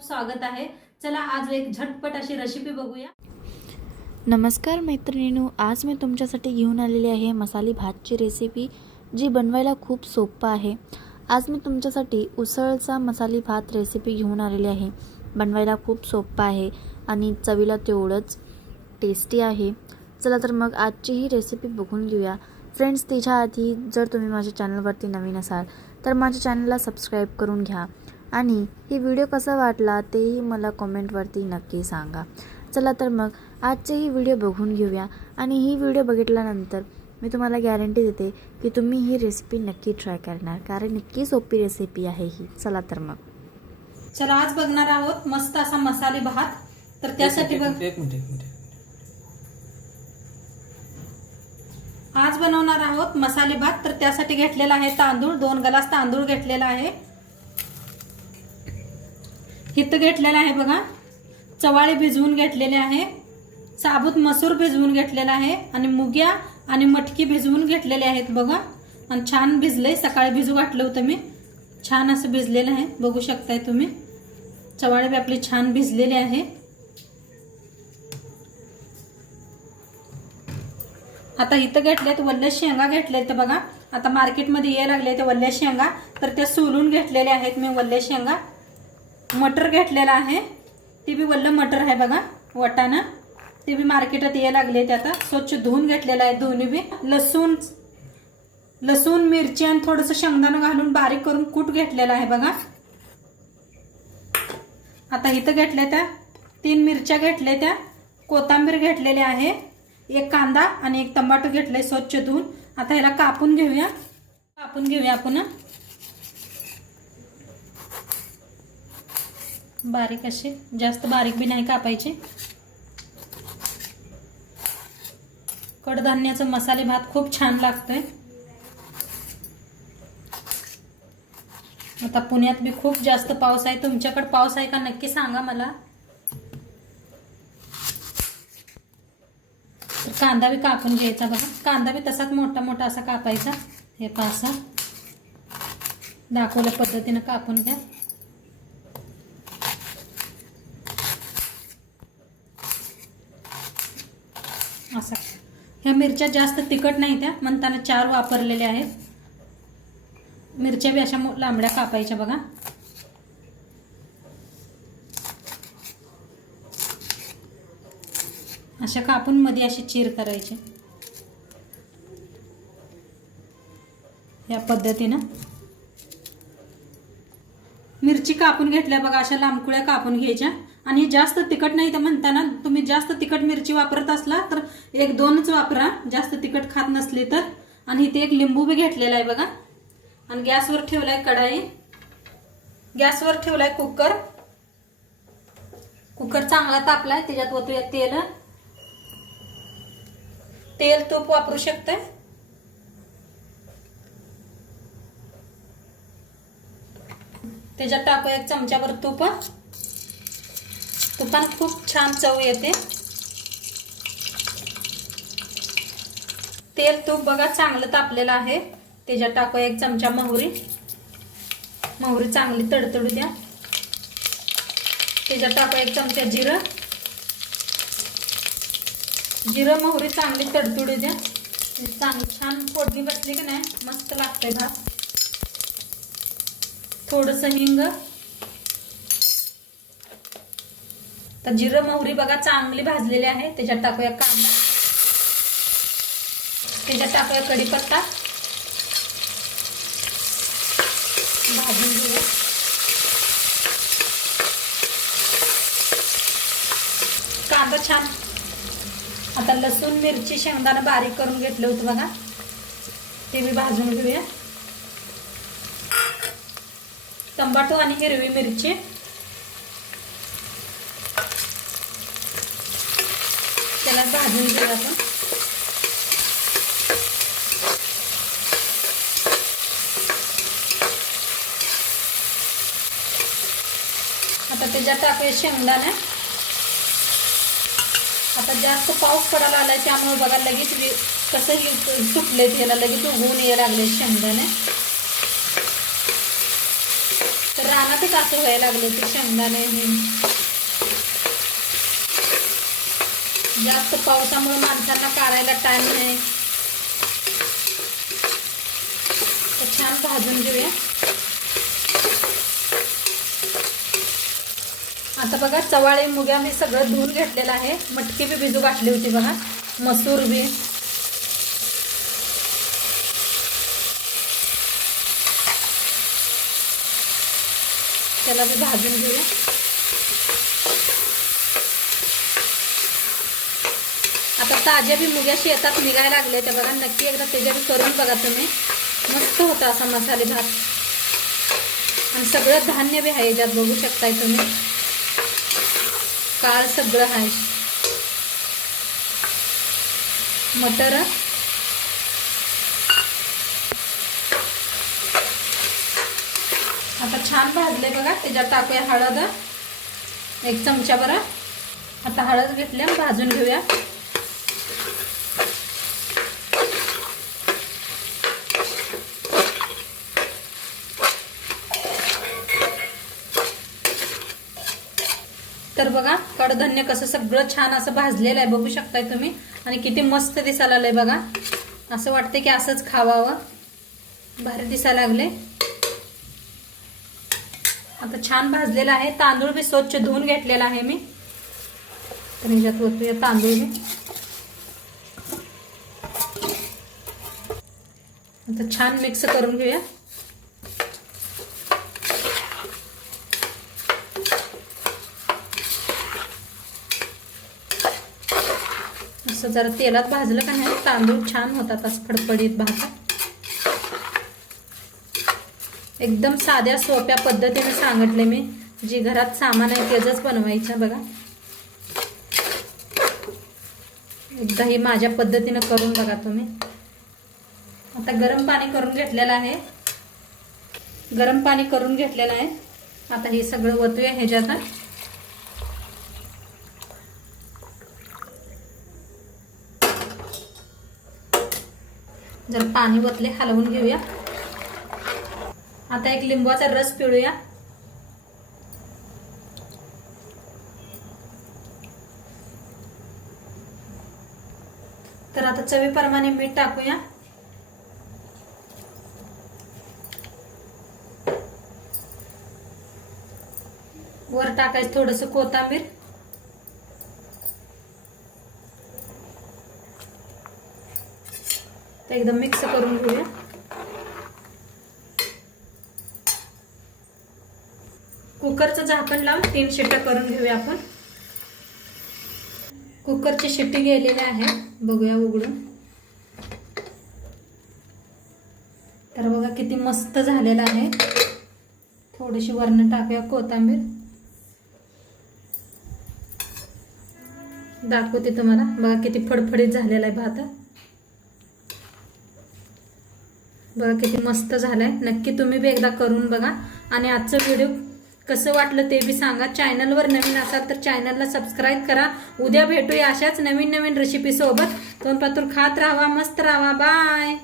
खूप स्वागत आहे. चला आज एक झटपट अशी रेसिपी बघूया. नमस्कार मैत्रिणीनू आज मी तुमच्यासाठी घेऊन आलेली आहे मसाली भातची रेसिपी जी बनवायला खूप सोपं आहे. आज मी तुमच्यासाठी उसळचा मसाली भात रेसिपी घेऊन आलेली आहे. बनवायला खूप सोपं आहे आणि चवीला तेवढंच टेस्टी आहे. चला तर मग आजची ही रेसिपी बघून घेऊया. फ्रेंड्स तिच्या आधी जर तुम्ही माझ्या चॅनलवरती नवीन असाल तर माझ्या चॅनलला सबस्क्राईब करून घ्या. आणि ही व्हिडिओ कसा वाटला तेही मला कॉमेंटवरती नक्की सांगा. चला तर मग आजचे ही व्हिडिओ बघून घेऊया आणि ही व्हिडिओ बघितल्यानंतर मी तुम्हाला गॅरंटी देते की तुम्ही ही रेसिपी नक्की ट्राय करणार कारण नक्की सोपी रेसिपी आहे ही. चला तर मग. चला आज बघणार आहोत मस्त असा मसाले भात. तर त्यासाठी बघ मिनिट, एक मिनिट एक मिनिट. आज बनवणार आहोत मसाले भात. तर त्यासाठी घेतलेला आहे तांदूळ दोन गलास तांदूळ घेतलेला आहे. हित घेतलेलं आहे बघा. चवाळी भिजवून घेतलेले आहे. साबूत मसूर भिजवून घेतलेला आहे. आणि मुग्या आणि मटकी भिजवून घेतलेले आहेत बघा. आणि छान भिजले सकाळी भिजू घातलं होतं मी. छान असं भिजलेलं आहे. बघू शकताय तुम्ही. चवाळे बी आपले छान भिजलेले आहे. आता इथं घेतलेत. वल्ल्या शेंगा घेतल्यात ते बघा. आता मार्केटमध्ये यायला लागले ते वल्ल्या शेंगा. तर ते सोलून घेतलेल्या आहेत मी वल्ल्या शेंगा. मटर घेतलेलं आहे. ते बी वल्ल मटर आहे बघा वटाणा. ते बी मार्केटात यायला लागले ते आता. स्वच्छ धुवून घेतलेलं आहे दोन्ही बी. लसूण लसूण मिरची आणि थोडंसं शेंगदाणं घालून बारीक करून कूट घेतलेला आहे बघा. आता इथं घेतल्या त्या तीन मिरच्या घेतल्या त्या. कोथिंबीर घेतलेली आहे. एक कांदा आणि एक टमाटो घेतलाय स्वच्छ धुवून. आता ह्याला कापून घेऊया. कापून घेऊया आपण. बारीक असे. जास्त बारीक बी नाही कापायचे. कडधान्याचा मसाले भात खूप छान लागतोय. आता पुण्यात बी खूप जास्त पाऊस आहे. तुमच्याकडे पाऊस आहे का? नक्की सांगा मला. तर कांदा बी कापून घ्यायचा बघा. कांदा बी तसाच मोठा मोठा असा कापायचा. हे पासा दाखवल्या पद्धतीनं कापून घ्या. असा. ह्या मिरच्या जास्त तिखट नाही त्या म्हणताना चार वापरलेल्या आहेत. मिरच्या बी अशा लांबड्या कापायच्या बघा. अशा कापून मध्ये अशी चीर करायची. या पद्धतीनं. मिरची कापून घेतल्या बघा अशा लांबकुळ्या कापून घ्यायच्या. आणि जास्त तिखट नाही तर म्हणताना तुम्ही जास्त तिखट मिरची वापरत असला तर एक दोनच वापरा. जास्त तिखट खात नसली तर. आणि इथे एक लिंबू बी घेतलेला आहे बघा. आणि गॅसवर ठेवलाय कढाई. गॅसवर ठेवलाय कुकर. कुकर चांगला तापलाय त्याच्यात ओतूया तेल. तेल तूप वापरू शकताय. त्याच्यात टाकू एक चमच्यावर तूप. पण खूप छान चव येते. तेल तूप बघा चांगलं तापलेलं आहे. त्याच्यात टाकू एक चमचा मोहरी. मोहरी चांगली तडतडू द्या. त्याच्यात टाकू एक चमचा जिरं. जिरं मोहरी चांगली तडतडू द्या. चांगली छान फोडणी बसली की नाही मस्त लागते भात. थोडंसं हिंग. तर जिरं मोहरी बघा चांगली भाजलेली आहे. त्याच्यात टाकूया कांदा. त्याच्यात टाकूया कढीपत्ता. भाजून घेऊया. कांदा छान. आता लसूण मिरची शेंगदाणा बारीक करून घेतलं होतं बघा. ते मी भाजून घेऊया. टमाटो आणि हिरवी मिरची. त्याला भाजून घेऊ आपण. आता त्याच्यात टाकूया शेंगदाणा आता जास्त पाऊस पडायला आलाय त्यामुळे बघा लगेच कसं सुटले त्याला लगेच उगवून यायला लागले शेंगदाणे. तर रानातच असं व्हायला लागले ते शेंगदाणे हे जास्त पावसामुळे माणसांना काढायला टाइम नाही. तर छान भाजून घेऊया. आता बघा चवाळे मुग्या मी सगळं धुवून घेतलेलं आहे. मटकी बी भिजू घातली होती बघा. मसूर बी. त्याला बी भाजून घेऊया. आता ताज्या बी मुग्या शेतात निघायला लागल्या त्या बघा नक्की एकदा त्याच्या बी करून बघा तुम्ही. मस्त होता असा मसाले भात. आणि सगळं धान्य बी आहे याच्यात बघू शकताय तुम्ही. काळ सगळं आहे. मटर. आता छान भाजले बघा त्याच्यात टाकूया हळद. एक चमचा बरं. आता हळद घेतल्या भाजून घेऊया. बघा. कडधान्य कसं सगळं छान असं भाजलेलं आहे. बघू शकताय तुम्ही. आणि किती मस्त दिसायला आलंय बघा. असं वाटतंय की असंच खावावं. भारी दिसायला लागले. आता छान भाजलेलं आहे. तांदूळ बी स्वच्छ धुवून घेतलेला आहे मी. तर ह्याच्यात तांदूळ बी. आता छान मिक्स करून घेऊया. असं जरा तेलात भाजलं का नाही तांदूळ छान होतात असं फडफडीत भातात एकदम साध्या सोप्या पद्धतीने सांगितले मी. जी घरात सामान आहे त्याच बनवायचं बघा. एकदा ही माझ्या पद्धतीनं करून बघा तुम्ही. आता गरम पाणी करून घेतलेलं आहे. गरम पाणी करून घेतलेलं आहे. आता हे सगळं वतूया ह्याच्यात. जर पाणी ओतले हलवून घेऊया. आता एक लिंबाचा रस पिळूया. तर आता चवीप्रमाणे मीठ टाकूया. वर टाकायचं थोडस कोथांबीर. तर एकदम मिक्स करून घेऊया. कुकरचं झाकण लावून तीन शिट्ट्या करून घेऊया आपण. कुकरची शिट्टी गेलेली आहे. बघूया उघडून. तर बघा किती मस्त झालेला आहे. थोडीशी वरण टाकूया कोथांबीर. दाखवते तुम्हाला. बघा किती फडफडीत झालेला आहे भात. बघा किती मस्त झालंय. नक्की तुम्ही बी एकदा करून बघा. आणि आजचं व्हिडिओ कसं वाटलं ते बी सांगा. चॅनलवर नवीन असाल तर चॅनलला सबस्क्राईब करा. उद्या भेटूया अशाच नवीन नवीन रेसिपी सोबत. पातूर खात राहा मस्त राहा. बाय